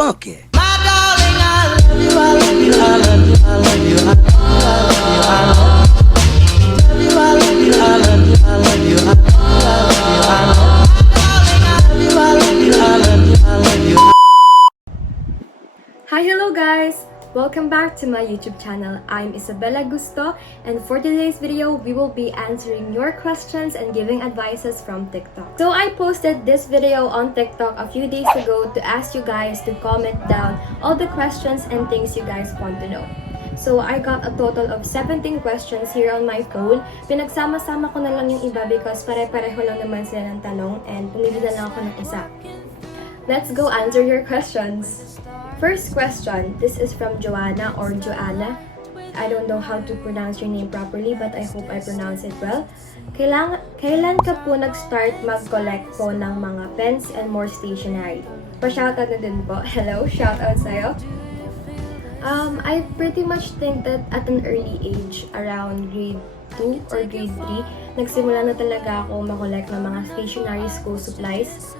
funky. My darling, I love you, I love you, I love you, I love you, I love you, I love you, I love you, I love you, I love you, I love you, I love you, I love you, I love you, I love you, I love you. Hi, hello guys! Welcome back to my YouTube channel. I'm Isabella Gusto, and for today's video, we will be answering your questions and giving advices from TikTok. So I posted this video on TikTok a few days ago to ask you guys to comment down all the questions and things you guys want to know. So I got a total of 17 questions here on my phone. Pinagsama-sama ko na lang yung iba because pare-pareho lang naman sila ng tanong and pumili na lang ako ng isa. Let's go answer your questions. First question, this is from Joanna or Joanna. I don't know how to pronounce your name properly but I hope I pronounce it well. Kailan ka po nag-start mag-collect po ng mga pens and more stationery? Pa-shoutout na din po. Hello, shoutout sa'yo. I pretty much think that at an early age, around grade 2 or grade 3, nagsimula na talaga ako mag-collect ng mga stationery school supplies.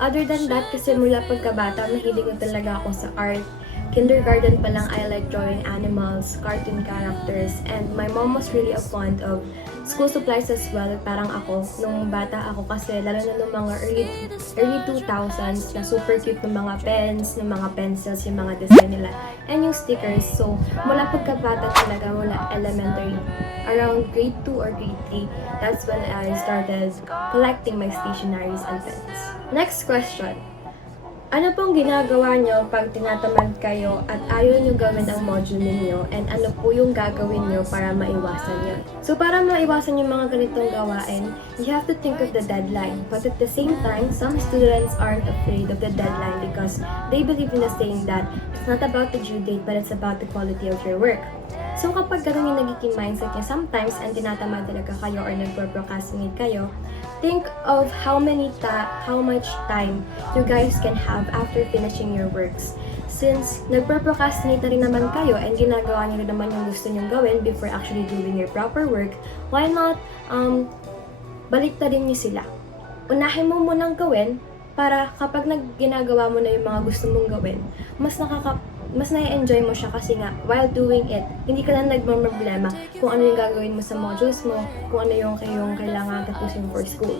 Other than that, kasi mula pagkabata, mahilig ko talaga ako sa art. Kindergarten pa lang, I like drawing animals, cartoon characters, and my mom was really a fond of school supplies as well. Parang ako, nung bata ako kasi, lalo na nung mga early 2000s, na super cute ng mga pens, ng mga pencils, yung mga design nila, and yung stickers. So, mula pagkabata talaga, mula elementary, around grade 2 or grade 3, that's when I started collecting my stationeries and pens. Next question. Ano pong ginagawa nyo pag tinatamad kayo at ayaw nyo gawin ang module ninyo, and ano po yung gagawin nyo para maiwasan yun? So para maiwasan yung mga ganitong gawain, you have to think of the deadline. But at the same time, some students aren't afraid of the deadline because they believe in the saying that it's not about the due date but it's about the quality of your work. So kapag ganun yung nagiging mindset nyo sometimes and tinatamad talaga kayo or nagpo-procrastinate kayo, think of how much time you guys can have after finishing your works. Since nagpo-procrastinate na rin naman kayo and ginagawa niyo naman yung gusto nyong gawin before actually doing your proper work, why not baliktarin niyo sila? Unahin mo munang gawin para kapag ginagawa mo na yung mga gusto mong gawin, mas na-enjoy mo siya kasi nga, while doing it, hindi ka na nagmamroblema kung ano yung gagawin mo sa modules mo, kung ano yung kailangan tapusin for school.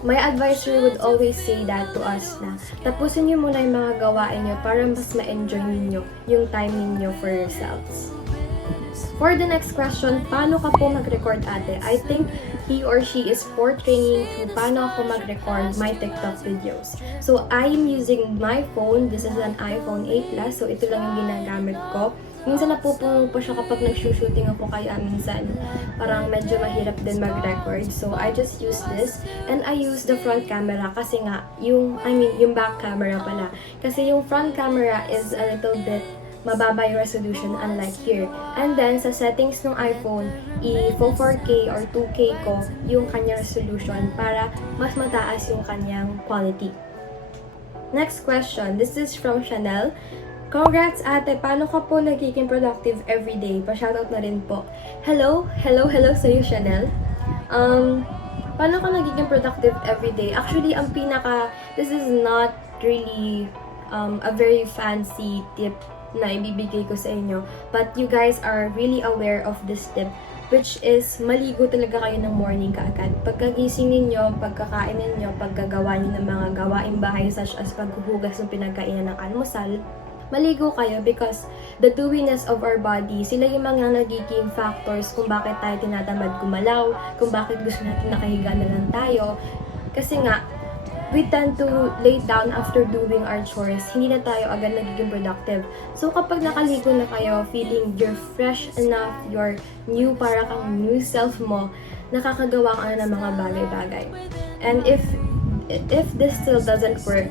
My advisor would always say that to us na tapusin niyo muna yung mga gawain niyo para mas ma-enjoy niyo yung time niyo for yourselves. For the next question, paano ka po mag-record ate? I think he or she is for training kung paano ako mag-record my TikTok videos. So, I'm using my phone. This is an iPhone 8 Plus. So, ito lang yung ginagamit ko. Minsan napupungo po siya kapag nag-shooting ako kaya minsan parang medyo mahirap din mag-record. So, I just use this. And I use the front camera kasi nga, yung back camera pala. Kasi yung front camera is a little bit mababa yung resolution unlike here. And then, sa settings ng iPhone, i-4K or 2K ko yung kanyang resolution para mas mataas yung kanyang quality. Next question. This is from Chanel. Congrats ate! Paano ka po nagiging productive everyday? Pa-shoutout na rin po. Hello sa'yo Chanel. Paano ka nagiging productive everyday? Actually, this is not really a very fancy tip na ibibigay ko sa inyo. But you guys are really aware of this tip, which is maligo talaga kayo ng morning kaagad. Pagkagising ninyo, pagkakain ninyo, paggagawa niyo ng mga gawaing bahay such as paghuhugas ng pinagkainan ng almusal, maligo kayo because the dewiness of our body, sila yung mga nagiging factors kung bakit tayo tinatamad gumalaw, kung bakit gusto natin nakahiga na lang tayo. Kasi nga, we tend to lay down after doing our chores. Hindi na tayo agad nagiging productive. So, kapag nakaligo na kayo, feeling you're fresh enough, you're new, para kang new self mo, nakakagawa ka na ng mga bagay-bagay. And if this still doesn't work,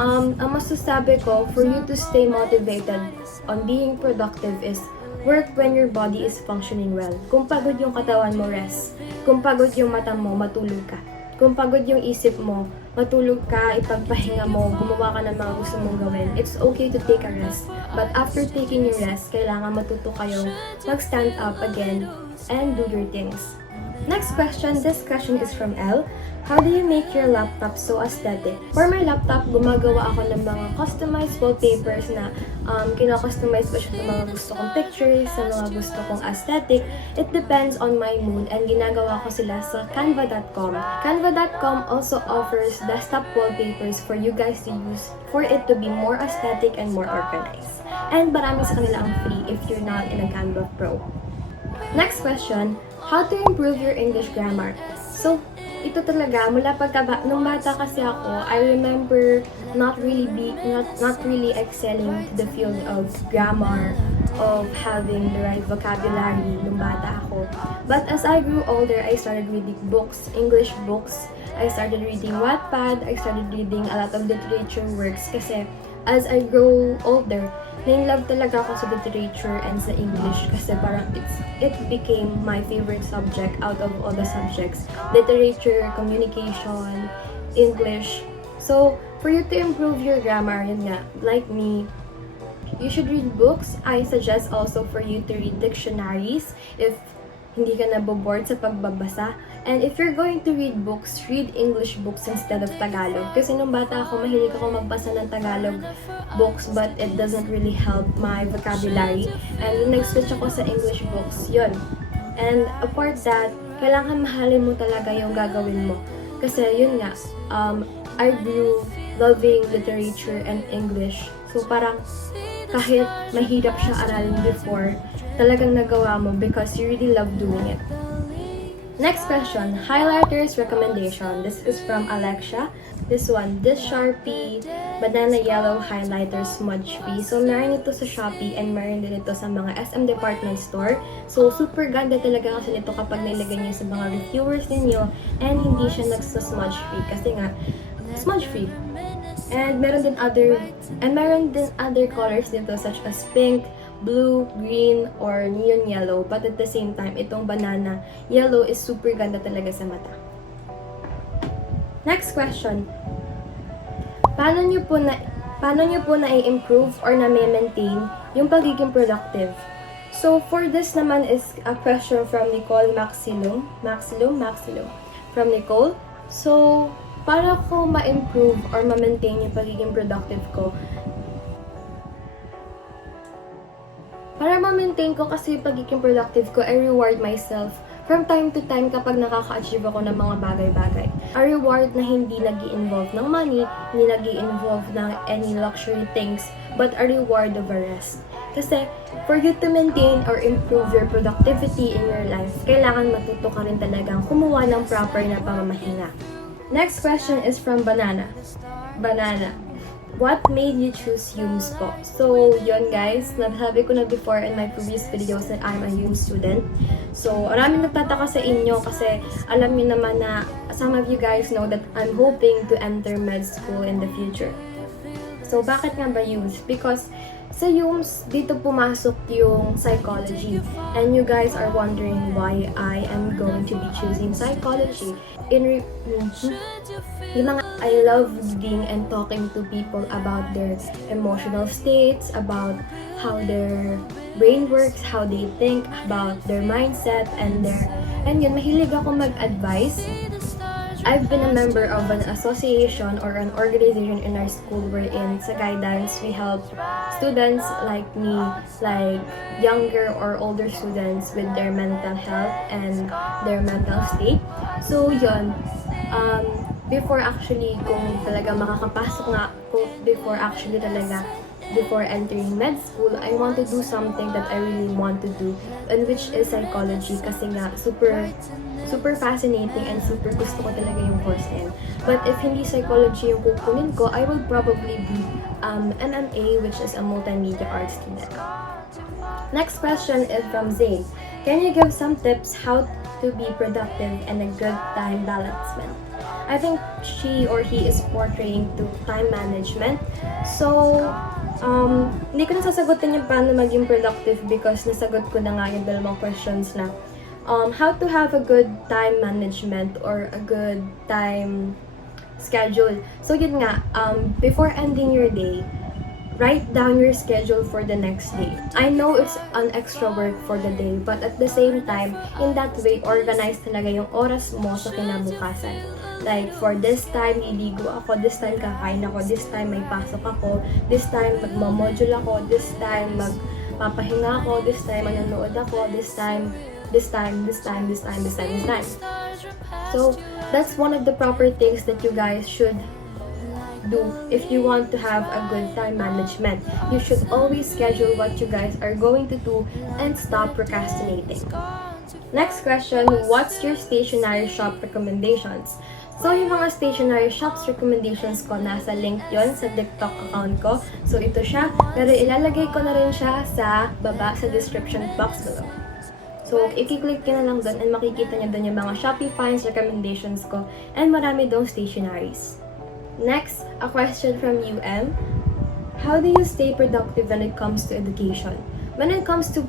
ang masasabi ko, for you to stay motivated on being productive is work when your body is functioning well. Kung pagod yung katawan mo, rest. Kung pagod yung mata mo, matulog ka. Kung pagod yung isip mo, matulog ka, ipagpahinga mo, gumawa ka ng mga gusto mong gawin. It's okay to take a rest. But after taking your rest, kailangan matuto kayong mag-stand up again and do your things. Next question, this question is from L. How do you make your laptop so aesthetic? For my laptop, gumagawa ako ng mga customized wallpapers na kino-customize ko siya sa mga gusto kong pictures, sa mga gusto kong aesthetic. It depends on my mood and ginagawa ko sila sa canva.com. Canva.com also offers desktop wallpapers for you guys to use for it to be more aesthetic and more organized. And marami sa kanila ang free if you're not in a Canva Pro. Next question, how to improve your English grammar? So, ito talaga, nung bata kasi ako, I remember not really excelling to the field of grammar, of having the right vocabulary nung bata ako. But as I grew older, I started reading books, English books. I started reading Wattpad, I started reading a lot of literature works kasi as I grow older, na-inlove talaga ako sa literature and sa English kasi parang it became my favorite subject out of all the subjects. Literature, communication, English. So, for you to improve your grammar, yun nga, like me, you should read books. I suggest also for you to read dictionaries if hindi ka naboboard sa pagbabasa. And if you're going to read books, read English books instead of Tagalog. Kasi nung bata ako, mahilig ako magbasa ng Tagalog books but it doesn't really help my vocabulary. And nung nag-switch ako sa English books, yun. And apart that, kailangan mahalin mo talaga yung gagawin mo. Kasi yun nga, I grew loving literature and English. So parang kahit mahirap siya aralin before, talagang nagawa mo because you really love doing it. Next question, highlighters recommendation. This is from Alexia. This Sharpie Banana Yellow Highlighter Smudge Free. So, meron ito sa Shopee and meron din ito sa mga SM Department Store. So, super ganda talaga kasi nito kapag nilagay niyo sa mga reviewers ninyo and hindi siya nagsa-smudge free kasi nga, smudge free. And meron din other colors dito such as pink, blue, green, or neon yellow. But at the same time, itong banana yellow is super ganda talaga sa mata. Next question. Paano nyo po na-improve or na-maintain yung pagiging productive? So, for this naman is a question from Nicole Maxilum. From Nicole. So, para ko ma-improve or ma-maintain yung pagiging productive ko, para ma-maintain ko kasi pagiging productive ko, I reward myself from time to time kapag nakaka-achieve ako ng mga bagay-bagay. A reward na hindi nag-i-involve ng money, hindi nag-i-involve ng any luxury things, but a reward of a rest. Kasi, for you to maintain or improve your productivity in your life, kailangan matuto ka rin talagang kumuha ng proper na pamamahinga. Next question is from Banana. What made you choose UMS po? So, yun guys, nasabi ko na before in my previous videos that I'm a UMS student. So, maraming nagtataka sa inyo kasi alam niyo naman na some of you guys know that I'm hoping to enter med school in the future. So, bakit nga ba UMS? Because sa UMS, dito pumasok yung psychology. And you guys are wondering why I am going to be choosing psychology. I love reading and talking to people about their emotional states, about how their brain works, how they think, about their mindset, and yun, mahilig ako mag-advise. I've been a member of an association or an organization in our school wherein sa guidance, we help students like me, like younger or older students with their mental health and their mental state. So yun, before actually kung talaga makakapasok nga, before entering med school, I want to do something that I really want to do, and which is psychology kasi nga super fascinating and super gusto ko talaga yung course na yun. But if hindi psychology yung kukunin ko, I will probably be MMA, which is a multimedia arts student. Next question is from Zayn. Can you give some tips how to be productive and a good time management? I think she or he is portraying to time management. So, hindi ko nasasagutin yung paano maging productive because nasagot ko na nga yung dalawang questions na how to have a good time management or a good time schedule. So, yun nga, before ending your day, Write down your schedule for the next day. I know it's an extra work for the day, but at the same time, in that way, organize talaga yung oras mo sa kinabukasan. Like, for this time, liligo ako, this time kakain ako, this time may pasok ako, this time magmamodule ako, this time magpapahinga ako, this time manonood ako, this time. So, that's one of the proper things that you guys should do if you want to have a good time management. You should always schedule what you guys are going to do and stop procrastinating. Next question, what's your stationery shop recommendations? So, yung mga stationery shops recommendations ko, nasa link yon sa TikTok account ko. So, ito siya. Pero ilalagay ko na rin siya sa baba sa description box below. So, i-click nyo na lang doon and makikita nyo doon yung mga Shopee finds recommendations ko and marami doong stationaries. Next, a question from UM. How do you stay productive when it comes to education? When it comes to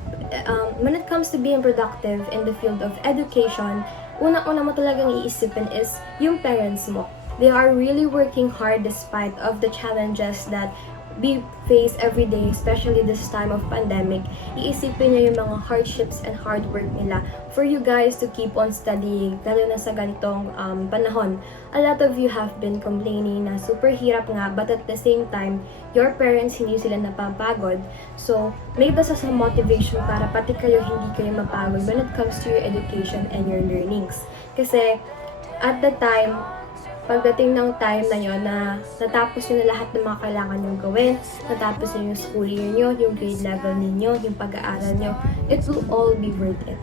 being productive in the field of education, una-una mo talagang iisipin is yung parents mo. They are really working hard despite of the challenges that we face every day, especially this time of pandemic. Iisipin niyo yung mga hardships and hard work nila for you guys to keep on studying, lalo na sa ganitong panahon. A lot of you have been complaining na super hirap nga, but at the same time, your parents hindi sila napapagod. So, make this as a motivation para pati kayo hindi kayo mapagod when it comes to your education and your learnings. Kasi, at the time, pagdating ng time na yun na natapos nyo na lahat ng mga kailangan nyo gawin, natapos nyo yung school year nyo, yung grade level ninyo, yung pag-aaral nyo, it will all be worth it.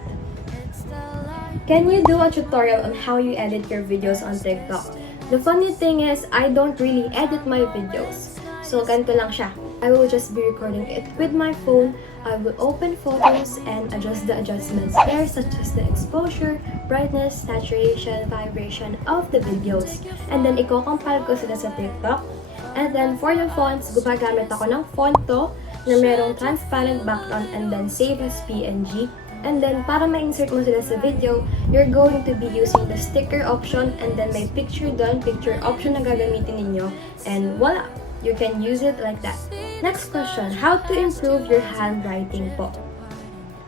Can you do a tutorial on how you edit your videos on TikTok? The funny thing is, I don't really edit my videos. So, ganito lang siya. I will just be recording it with my phone. I will open photos and adjust the adjustments there, such as the exposure, brightness, saturation, vibration of the videos. And then, i-compile ko sila sa TikTok. And then, for the fonts, gumagamit ako ng fonto na merong transparent background and then save as PNG. And then, para ma-insert mo sila sa video, you're going to be using the sticker option and then may picture doon, picture option na gagamitin ninyo. And voila! You can use it like that. Next question, how to improve your handwriting po?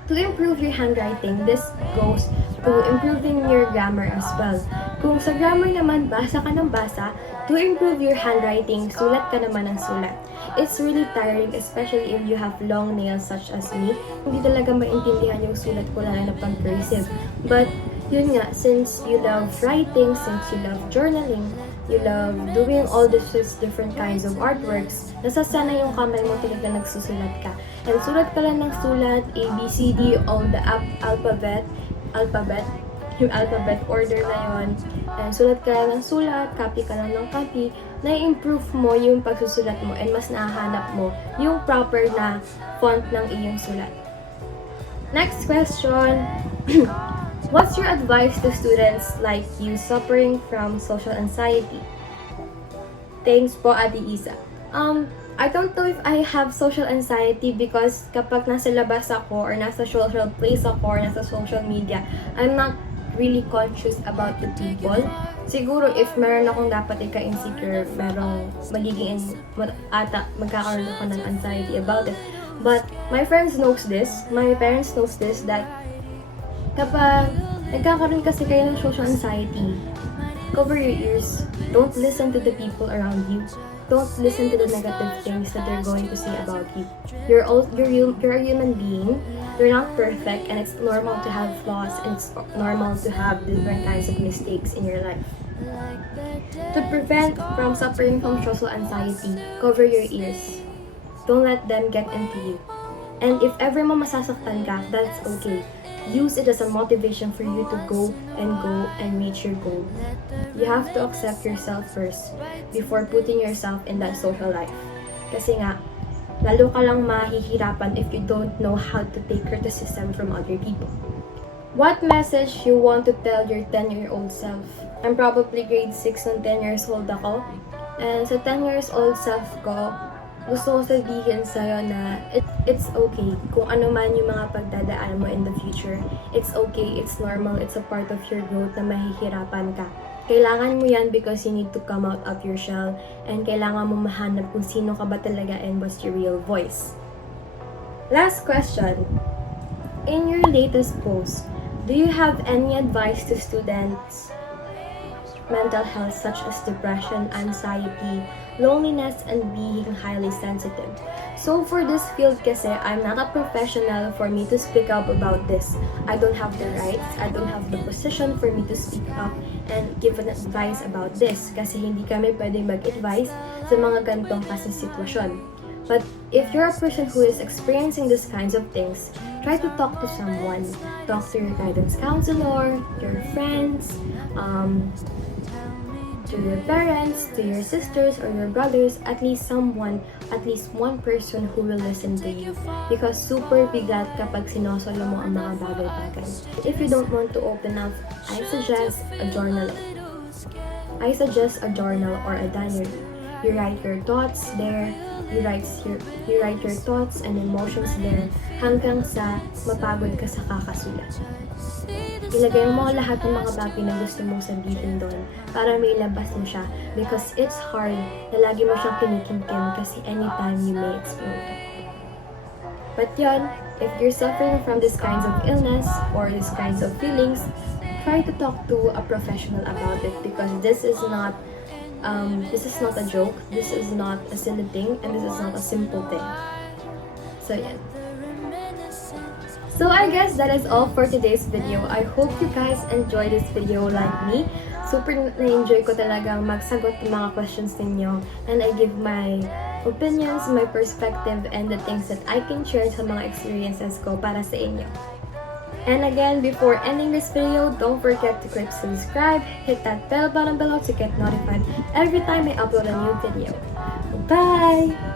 To improve your handwriting, this goes to improving your grammar as well. Kung sa grammar naman, basa ka ng basa, to improve your handwriting, sulat ka naman ng sulat. It's really tiring, especially if you have long nails such as me. Hindi talaga maintindihan yung sulat ko lalo na pang cursive. But, yun nga, since you love writing, since you love journaling, you love doing all these different kinds of artworks, nasasana yung kamay mo talaga nagsusulat ka. And sulat ka lang ng sulat, A, B, C, D, all the alphabet, yung alphabet order na yun. And sulat ka lang ng sulat, copy ka lang ng copy, na-improve mo yung pagsusulat mo and mas nahahanap mo yung proper na font ng iyong sulat. Next question. What's your advice to students like you suffering from social anxiety? Thanks po, Ate Isa. I don't know if I have social anxiety because kapag nasa labas ako or nasa social place ako or nasa social media, I'm not really conscious about the people. Siguro if meron akong dapat ika-insecure, merong magkakaroon ako ng anxiety about it. But my friends knows this, my parents knows this, that kapag nagkakaroon kasi kayo ng social anxiety, cover your ears. Don't listen to the people around you. Don't listen to the negative things that they're going to say about you. You're a human being. You're not perfect, and it's normal to have flaws, and it's normal to have different kinds of mistakes in your life. To prevent from suffering from social anxiety, cover your ears. Don't let them get into you. And if ever mo masasaktan ka, that's okay. Use it as a motivation for you to go and reach your goal. You have to accept yourself first before putting yourself in that social life. Kasi nga, lalo ka lang mahihirapan if you don't know how to take criticism from other people. What message you want to tell your 10-year-old self? I'm probably grade 6 nung 10 years old ako. And sa 10 years old self ko, gusto ko sabihin sa'yo na it's okay kung ano man yung mga pagdadaan mo in the future. It's okay, it's normal, it's a part of your growth na mahihirapan ka. Kailangan mo yan because you need to come out of your shell and kailangan mo mahanap kung sino ka ba talaga and what's your real voice. Last question. In your latest post, do you have any advice to students' mental health such as depression, anxiety, loneliness, and being highly sensitive? So for this field kasi, I'm not a professional for me to speak up about this. I don't have the rights, I don't have the position for me to speak up and give an advice about this kasi hindi kami pwedeng mag-advise sa mga ganitong kasi sitwasyon. But if you're a person who is experiencing these kinds of things, try to talk to someone. Talk to your guidance counselor, your friends, to your parents, to your sisters or your brothers, at least someone, at least one person who will listen to you. Because super bigat kapag sinosolo mo ang mga bagay-bagay. If you don't want to open up, I suggest a journal. I suggest a journal or a diary. You write your thoughts there, you write your thoughts and emotions there hanggang sa mapagod ka sa kakasulat. Ilagay mo lahat ng mga bagay na gusto mong sabihin doon para may labas mo siya because it's hard na lagi mo siyang kinikimkim kasi anytime you may explode. But yun, if you're suffering from these kinds of illness or these kinds of feelings, try to talk to a professional about it because this is not a joke, this is not a silly thing, and this is not a simple thing. So yeah. So I guess that is all for today's video. I hope you guys enjoyed this video like me. Super na-enjoy ko talagang magsagot ng mga questions ninyo and I give my opinions, my perspective, and the things that I can share sa mga experiences ko para sa inyo. And again, before ending this video, don't forget to click subscribe, hit that bell button below to get notified every time I upload a new video. Bye!